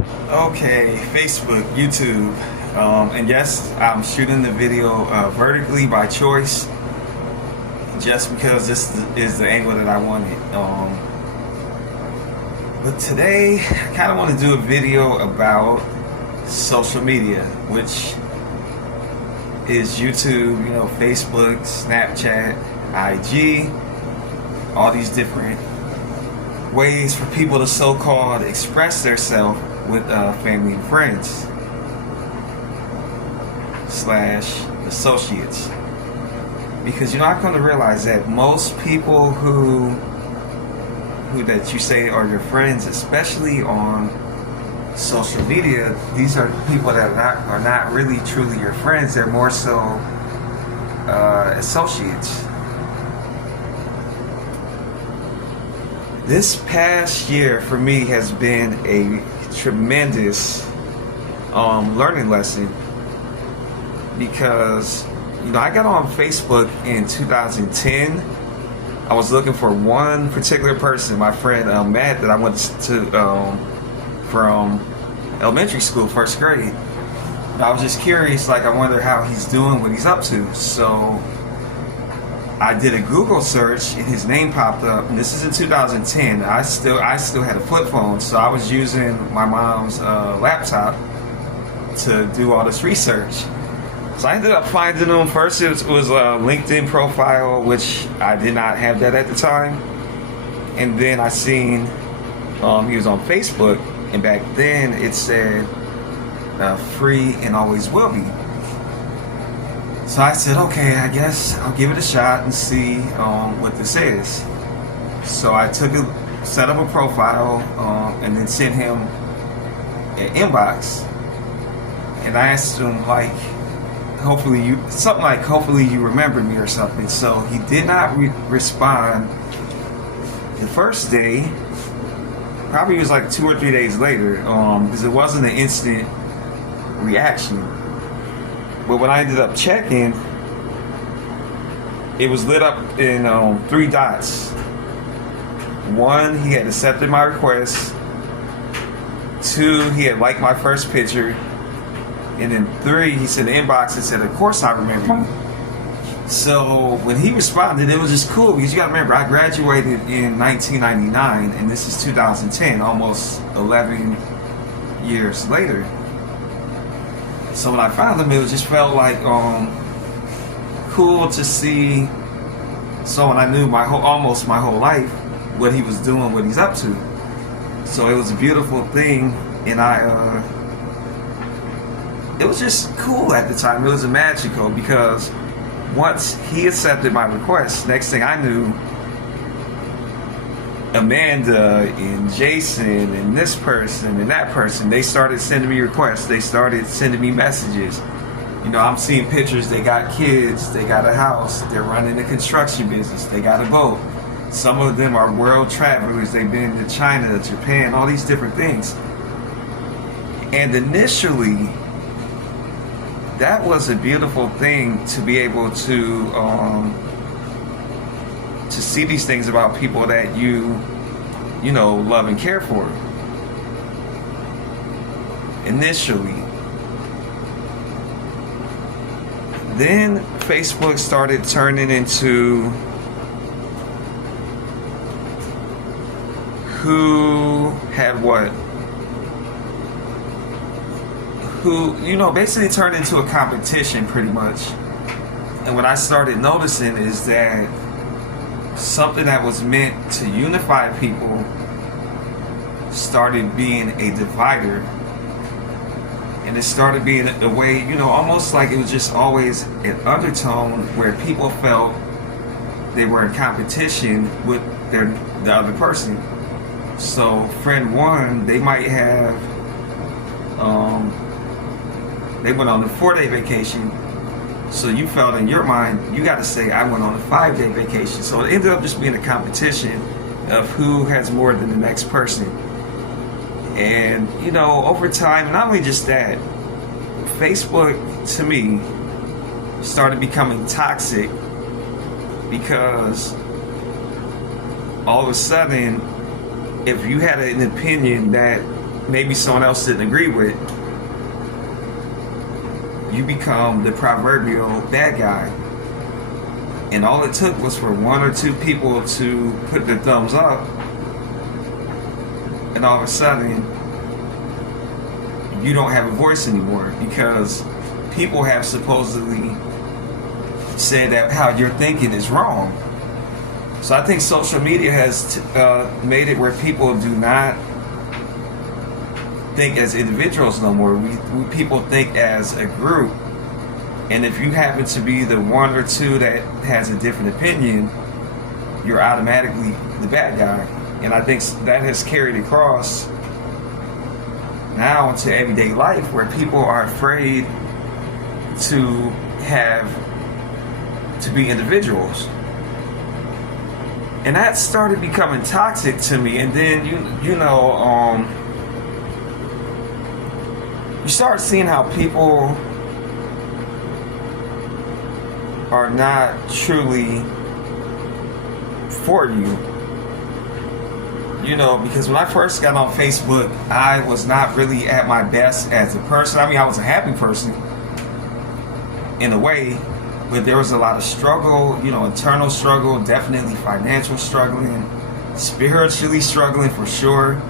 Okay, Facebook, YouTube, and yes, I'm shooting the video vertically by choice, just because this is the angle that I wanted. But today, I kind of want to do a video about social media, which is YouTube, Facebook, Snapchat, IG, all these different ways for people to so-called express themselves with family and friends / associates, because you're not going to realize that most people who that you say are your friends, especially on social media, these are people that are not really truly your friends. They're more so associates. This past year for me has been a tremendous learning lesson, because I got on Facebook in 2010. I was looking for one particular person, my friend Matt, that I went to from elementary school, first grade. And I was just curious, I wonder how he's doing, what he's up to. So I did a Google search and his name popped up, and this is in 2010. I still had a flip phone, so I was using my mom's laptop to do all this research. So I ended up finding him. First it was a LinkedIn profile, which I did not have that at the time, and then I seen he was on Facebook, and back then it said free and always will be. So I said, okay, I guess I'll give it a shot and see what this is. So I set up a profile, and then sent him an inbox. And I asked him, hopefully you remember me or something. So he did not respond the first day. Probably was 2 or 3 days later, because it wasn't an instant reaction. But when I ended up checking, it was lit up in 3 dots. 1, he had accepted my request. 2, he had liked my first picture. And then 3, he said inbox and said, of course I remember you. So when he responded, it was just cool, because you gotta remember, I graduated in 1999 and this is 2010, almost 11 years later. So when I found him, it just felt cool to see someone I knew almost my whole life, what he was doing, what he's up to. So it was a beautiful thing, and it was just cool at the time. It was magical, because once he accepted my request, next thing I knew, Amanda and Jason and this person and that person, they started sending me requests. They started sending me messages. I'm seeing pictures. They got kids. They got a house. They're running a construction business. They got a boat. Some of them are world travelers. They've been to China, Japan, all these different things. And initially, that was a beautiful thing, to be able to see these things about people that you love and care for. Initially. Then Facebook started turning into who had what. Who, basically turned into a competition, pretty much. And what I started noticing is that something that was meant to unify people started being a divider. And it started being a way, almost like it was just always an undertone where people felt they were in competition with the other person. So friend 1, they might have they went on a 4-day vacation, so you felt in your mind, you got to say, I went on a 5-day vacation. So it ended up just being a competition of who has more than the next person. And, over time, not only just that, Facebook, to me, started becoming toxic, because all of a sudden, if you had an opinion that maybe someone else didn't agree with, you become the proverbial bad guy. And all it took was for one or two people to put their thumbs up, and all of a sudden you don't have a voice anymore, because people have supposedly said that how you're thinking is wrong. So I think social media has made it where people do not think as individuals no more. People think as a group. And if you happen to be the one or two that has a different opinion, you're automatically the bad guy. And I think that has carried across now into everyday life, where people are afraid to be individuals. And that started becoming toxic to me. And then you start seeing how people are not truly for you. Because when I first got on Facebook, I was not really at my best as a person. I mean, I was a happy person in a way, but there was a lot of struggle, internal struggle, definitely financial struggling, spiritually struggling for sure,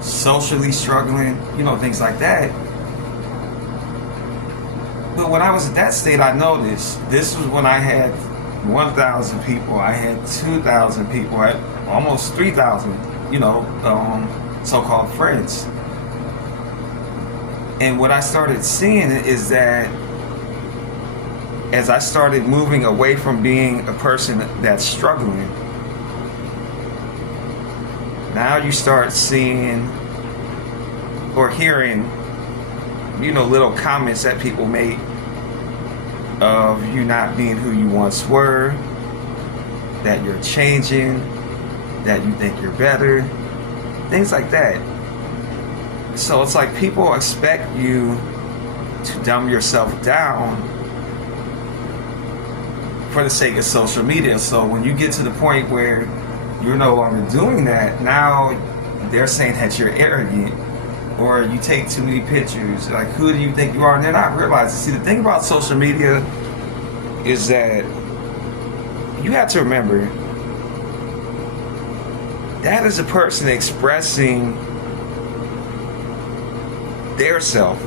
socially struggling, things like that. But when I was at that state, I noticed this was when I had 1,000 people, I had 2,000 people, I had almost 3,000, so-called friends. And what I started seeing is that as I started moving away from being a person that's struggling, now you start seeing or hearing, little comments that people make of you not being who you once were, that you're changing, that you think you're better, things like that. So it's like people expect you to dumb yourself down for the sake of social media. So when you get to the point where you're no longer doing that, now they're saying that you're arrogant, or you take too many pictures. Like, who do you think you are? And they're not realizing. See, the thing about social media is that you have to remember that is a person expressing their self.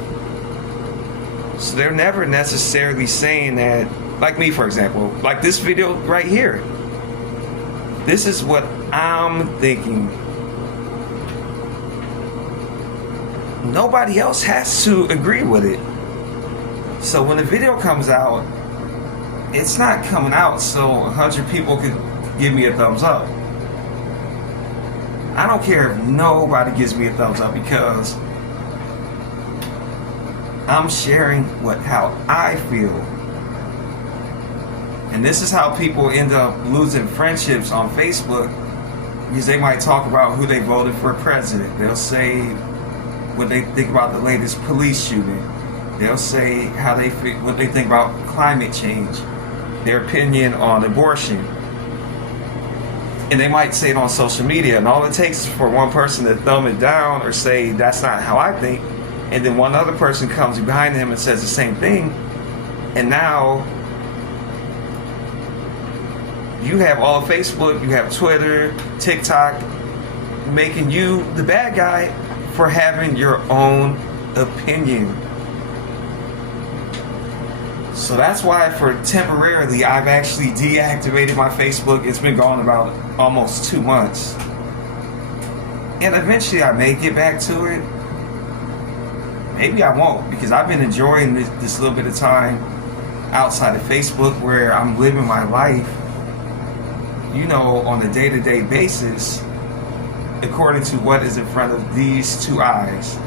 So they're never necessarily saying that, like me, for example, like this video right here. This is what I'm thinking. Nobody else has to agree with it. So when the video comes out, it's not coming out so 100 people could give me a thumbs up. I don't care if nobody gives me a thumbs up, because I'm sharing how I feel. And this is how people end up losing friendships on Facebook, because they might talk about who they voted for president. They'll say what they think about the latest police shooting. They'll say what they think about climate change, their opinion on abortion. And they might say it on social media, and all it takes is for one person to thumb it down or say that's not how I think, and then one other person comes behind him and says the same thing, and now you have all of Facebook, you have Twitter, TikTok, making you the bad guy for having your own opinion. So that's why for temporarily I've actually deactivated my Facebook. It's been gone about almost 2 months. And eventually I may get back to it. Maybe I won't, because I've been enjoying this little bit of time outside of Facebook, where I'm living my life, on a day-to-day basis, according to what is in front of these two eyes.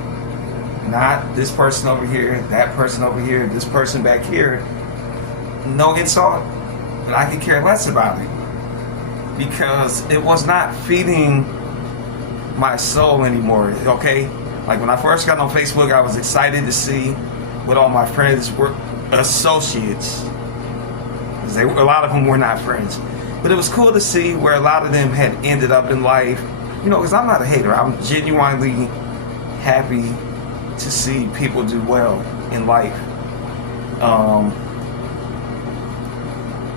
Not this person over here, that person over here, this person back here. No insult, but I could care less about it, because it was not feeding my soul anymore, okay? Like when I first got on Facebook, I was excited to see what all my friends were associates. A lot of them were not friends. But it was cool to see where a lot of them had ended up in life. Because I'm not a hater. I'm genuinely happy to see people do well in life.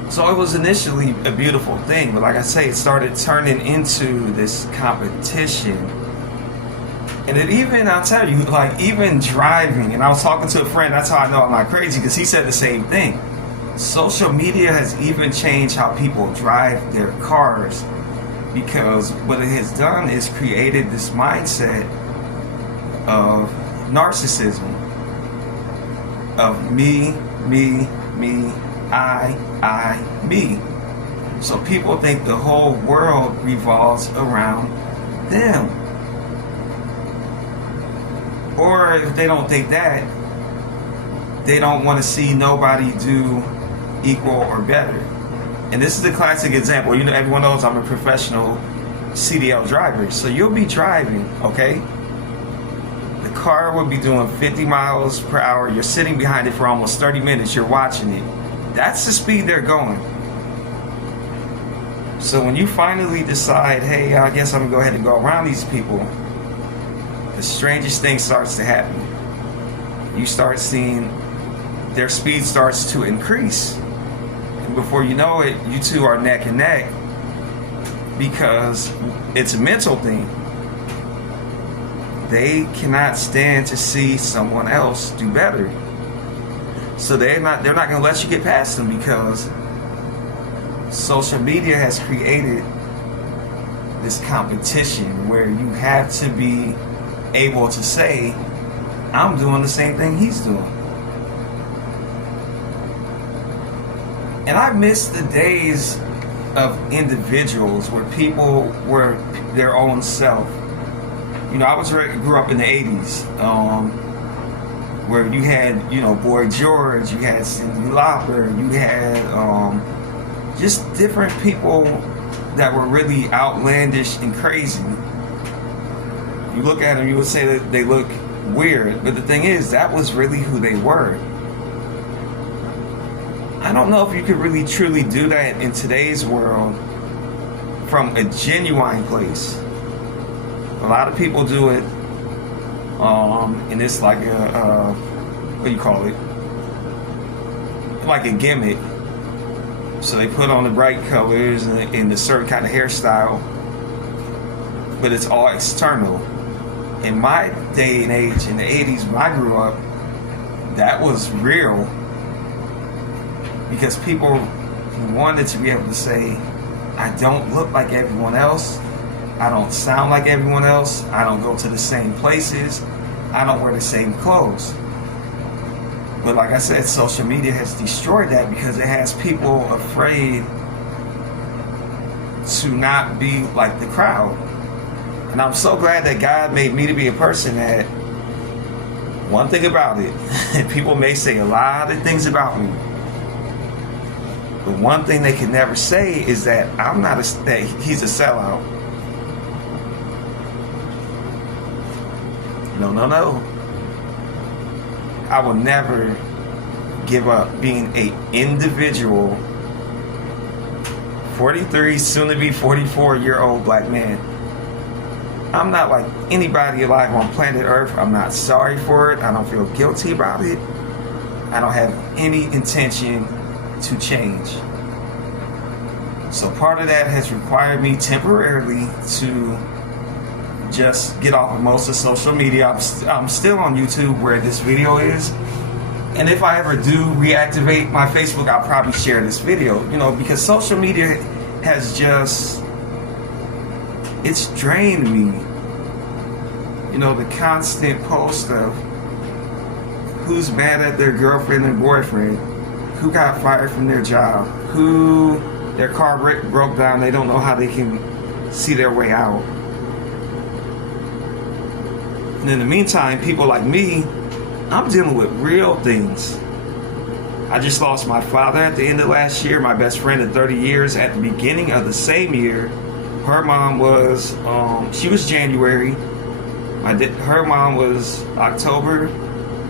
So it was initially a beautiful thing, but like I say, it started turning into this competition. And it even, I'll tell you, like even driving, and I was talking to a friend, that's how I know I'm not crazy, because he said the same thing. Social media has even changed how people drive their cars, because what it has done is created this mindset of narcissism, of me, I, me. So people think the whole world revolves around them. Or if they don't think that, they don't want to see nobody do equal or better. And this is the classic example. You know, everyone knows I'm a professional CDL driver. So you'll be driving, okay? The car will be doing 50 miles per hour. You're sitting behind it for almost 30 minutes. You're watching it. That's the speed they're going. So when you finally decide, hey, I guess I'm going to go ahead and go around these people, the strangest thing starts to happen. You start seeing their speed starts to increase. And before you know it, you two are neck and neck, because it's a mental thing. They cannot stand to see someone else do better. So they're not going to let you get past them, because social media has created this competition where you have to be able to say, I'm doing the same thing he's doing. And I miss the days of individuals where people were their own self. You know, grew up in the 80s, where you had, you know, Boy George, you had Cyndi Lauper, you had just different people that were really outlandish and crazy. You look at them, you would say that they look weird, but the thing is, that was really who they were. I don't know if you could really truly do that in today's world from a genuine place. A lot of people do it, and it's like a what do you call it? Like a gimmick. So they put on the bright colors and the certain kind of hairstyle, but it's all external. In my day and age, in the 80s when I grew up, that was real, because people wanted to be able to say, I don't look like everyone else, I don't sound like everyone else, I don't go to the same places, I don't wear the same clothes. But like I said, social media has destroyed that, because it has people afraid to not be like the crowd. And I'm so glad that God made me to be a person that, one thing about it, and people may say a lot of things about me, but one thing they can never say is that that he's a sellout. No. I will never give up being an individual, 43, soon to be 44-year-old black man. I'm not like anybody alive on planet Earth. I'm not sorry for it. I don't feel guilty about it. I don't have any intention to change. So part of that has required me temporarily to just get off of most of social media. I'm still on YouTube where this video is. And if I ever do reactivate my Facebook, I'll probably share this video, you know, because social media has just, it's drained me. You know, the constant post of who's mad at their girlfriend and boyfriend, who got fired from their job, who their car broke down, they don't know how they can see their way out. And in the meantime, people like me, I'm dealing with real things. I just lost my father at the end of last year, my best friend of 30 years at the beginning of the same year. Her mom was, she was January. Her mom was October,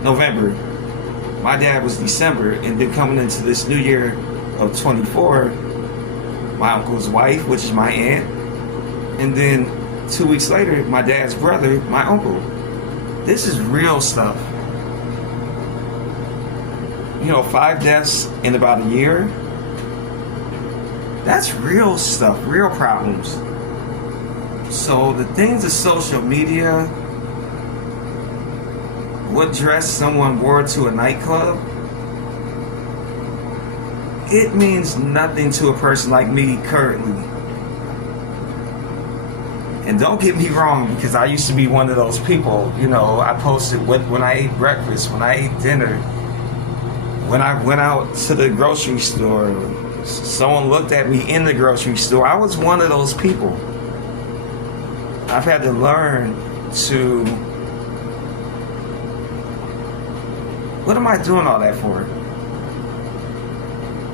November. My dad was December. And then coming into this new year of 24, my uncle's wife, which is my aunt. And then 2 weeks later, my dad's brother, my uncle. This is real stuff. 5 deaths in about a year. That's real stuff, real problems. So the things of social media, what dress someone wore to a nightclub, it means nothing to a person like me currently. And don't get me wrong, because I used to be one of those people. I posted when I ate breakfast, when I ate dinner, when I went out to the grocery store, someone looked at me in the grocery store. I was one of those people. I've had to learn to, what am I doing all that for?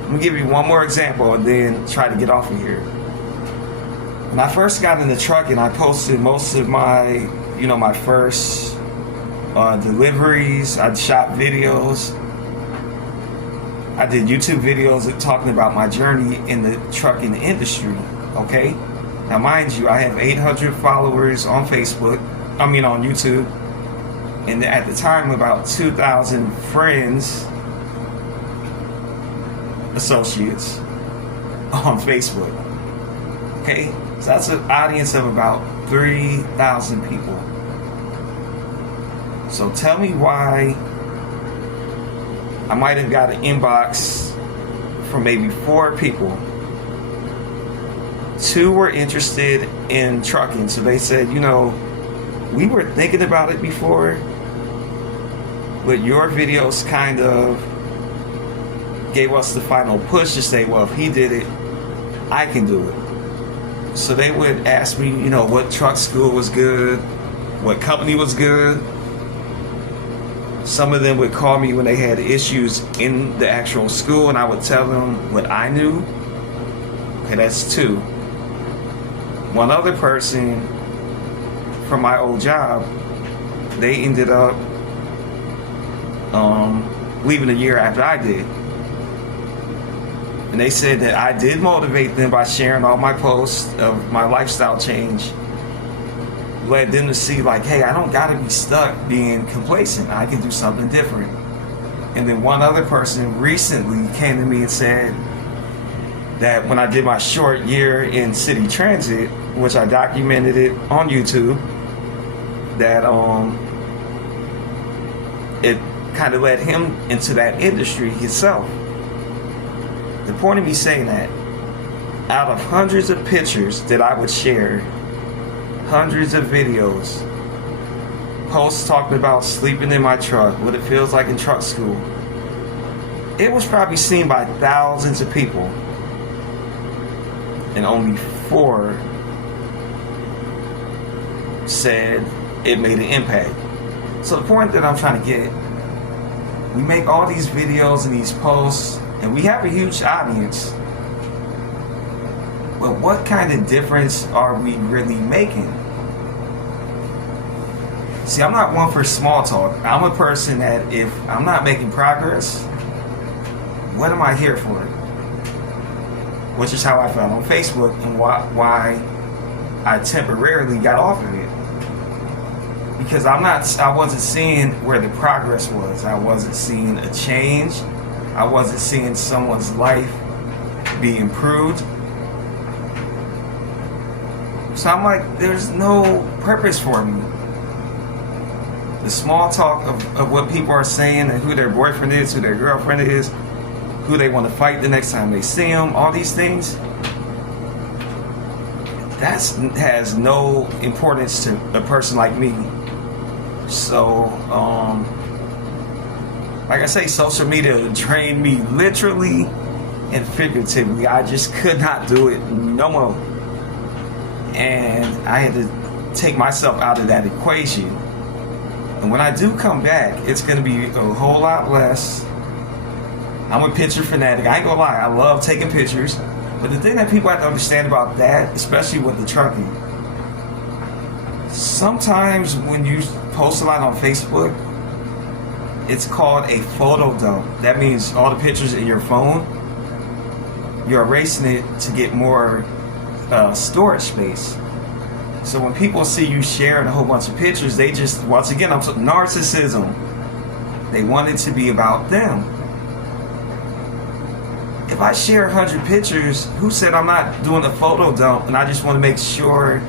I'm gonna give you one more example and then try to get off of here. When I first got in the truck and I posted most of my, my first deliveries, I'd shot videos. I did YouTube videos talking about my journey in the trucking industry, okay? Now, mind you, I have 800 followers on Facebook, on YouTube. And at the time, about 2,000 friends, associates on Facebook, okay? So that's an audience of about 3,000 people. So tell me why I might have got an inbox from maybe 4 people. 2 were interested in trucking. So they said, we were thinking about it before, but your videos kind of gave us the final push to say, well, if he did it, I can do it. So they would ask me, what truck school was good, what company was good. Some of them would call me when they had issues in the actual school, and I would tell them what I knew. Okay, that's 2. One other person from my old job, they ended up leaving a year after I did. And they said that I did motivate them by sharing all my posts of my lifestyle change. Led them to see, like, hey, I don't gotta be stuck being complacent. I can do something different. And then one other person recently came to me and said that when I did my short year in city transit, which I documented it on YouTube, that it kind of led him into that industry himself. The point of me saying that, out of hundreds of pictures that I would share, hundreds of videos, posts talking about sleeping in my truck, what it feels like in truck school, it was probably seen by thousands of people, and only 4 said it made an impact. So the point that I'm trying to get, we make all these videos and these posts, and we have a huge audience, but what kind of difference are we really making? See, I'm not one for small talk. I'm a person that if I'm not making progress, what am I here for? Which is how I felt on Facebook, and why I temporarily got off of it. Because I wasn't seeing where the progress was. I wasn't seeing a change. I wasn't seeing someone's life be improved. So I'm like, there's no purpose for me. The small talk of what people are saying and who their boyfriend is, who their girlfriend is, who they want to fight the next time they see them, all these things, that has no importance to a person like me. So, like I say, social media drained me literally and figuratively. I just could not do it no more. And I had to take myself out of that equation. And when I do come back, it's going to be a whole lot less. I'm a picture fanatic. I ain't gonna lie, I love taking pictures. But the thing that people have to understand about that, especially with the trucking, sometimes when you post a lot on Facebook, it's called a photo dump. That means all the pictures in your phone, you're erasing it to get more storage space. So when people see you sharing a whole bunch of pictures, they just, once again, narcissism. They want it to be about them. If I share 100 pictures, who said I'm not doing a photo dump and I just want to make sure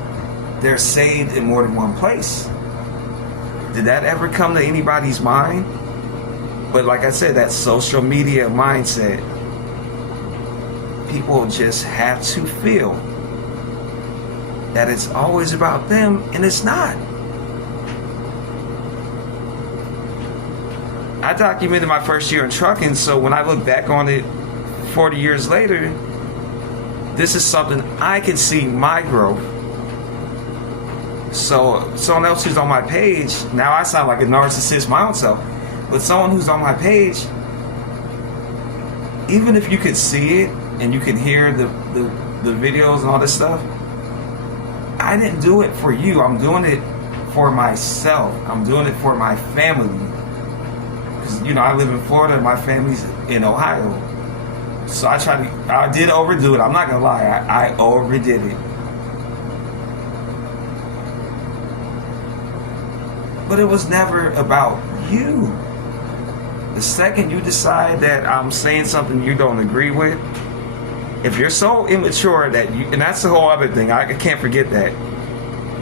they're saved in more than one place? Did that ever come to anybody's mind? But like I said, that social media mindset, people just have to feel that it's always about them, and it's not. I documented my first year in trucking, so when I look back on it 40 years later, this is something I can see my growth. So someone else who's on my page, now I sound like a narcissist my own self, but someone who's on my page, even if you could see it and you can hear the videos and all this stuff, I didn't do it for you. I'm doing it for myself. I'm doing it for my family. Because, you know, I live in Florida and my family's in Ohio. So I did overdo it. I'm not going to lie. I overdid it. But it was never about you. The second you decide that I'm saying something you don't agree with, if you're so immature that you, and that's the whole other thing, I can't forget that.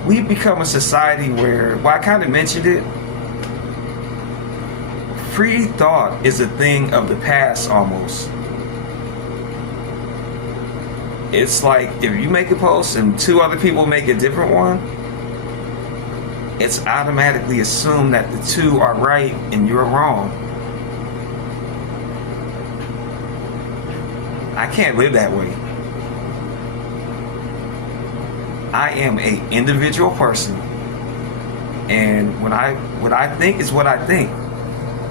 We've become a society where, well, I kind of mentioned it, free thought is a thing of the past almost. It's like if you make a post and two other people make a different one, it's automatically assumed that the two are right and you're wrong. I can't live that way. I am an individual person, and what I think is what I think.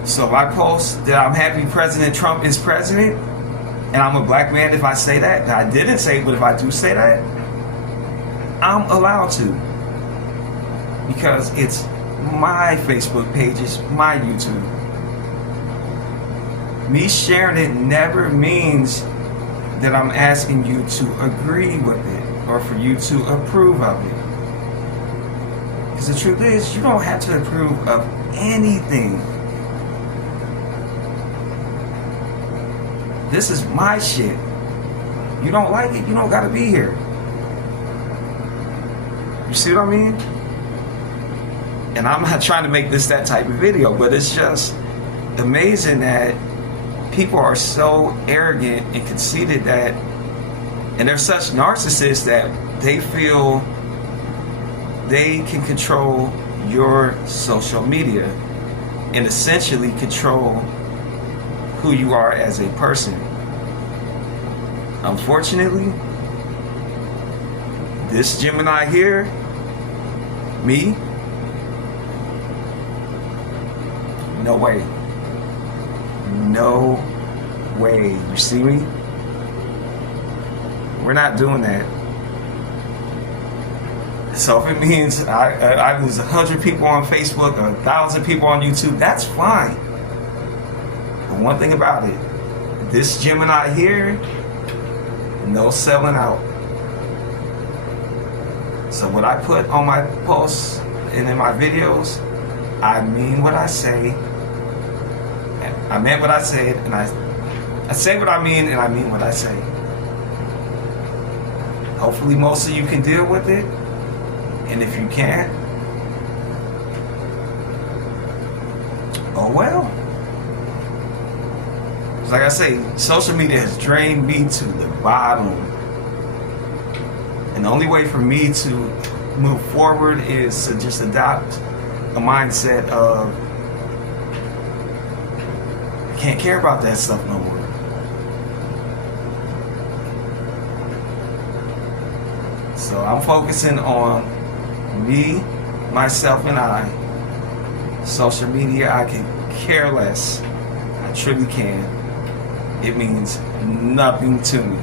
So if I post that I'm happy President Trump is president, and I'm a black man, if I say that, now I didn't say it, but if I do say that, I'm allowed to, because it's my Facebook pages, my YouTube. Me sharing it never means that I'm asking you to agree with it or for you to approve of it. Because the truth is, you don't have to approve of anything. This is my shit. You don't like it, you don't gotta be here. You see what I mean? And I'm not trying to make this that type of video, but it's just amazing that people are so arrogant and conceited that, and they're such narcissists that they feel they can control your social media and essentially control who you are as a person. Unfortunately, this Gemini here, me, no way. No way. You see me? We're not doing that. So if it means I lose 100 people on Facebook or 1,000 people on YouTube, that's fine. But one thing about it, this Gemini here, no selling out. So what I put on my posts and in my videos, I mean what I say. I meant what I said, and I say what I mean, and I mean what I say. Hopefully most of you can deal with it, and if you can't, oh well. Like I say, social media has drained me to the bottom, and the only way for me to move forward is to just adopt a mindset of can't care about that stuff no more. So I'm focusing on me, myself, and I. Social media, I can care less. I truly can. It means nothing to me.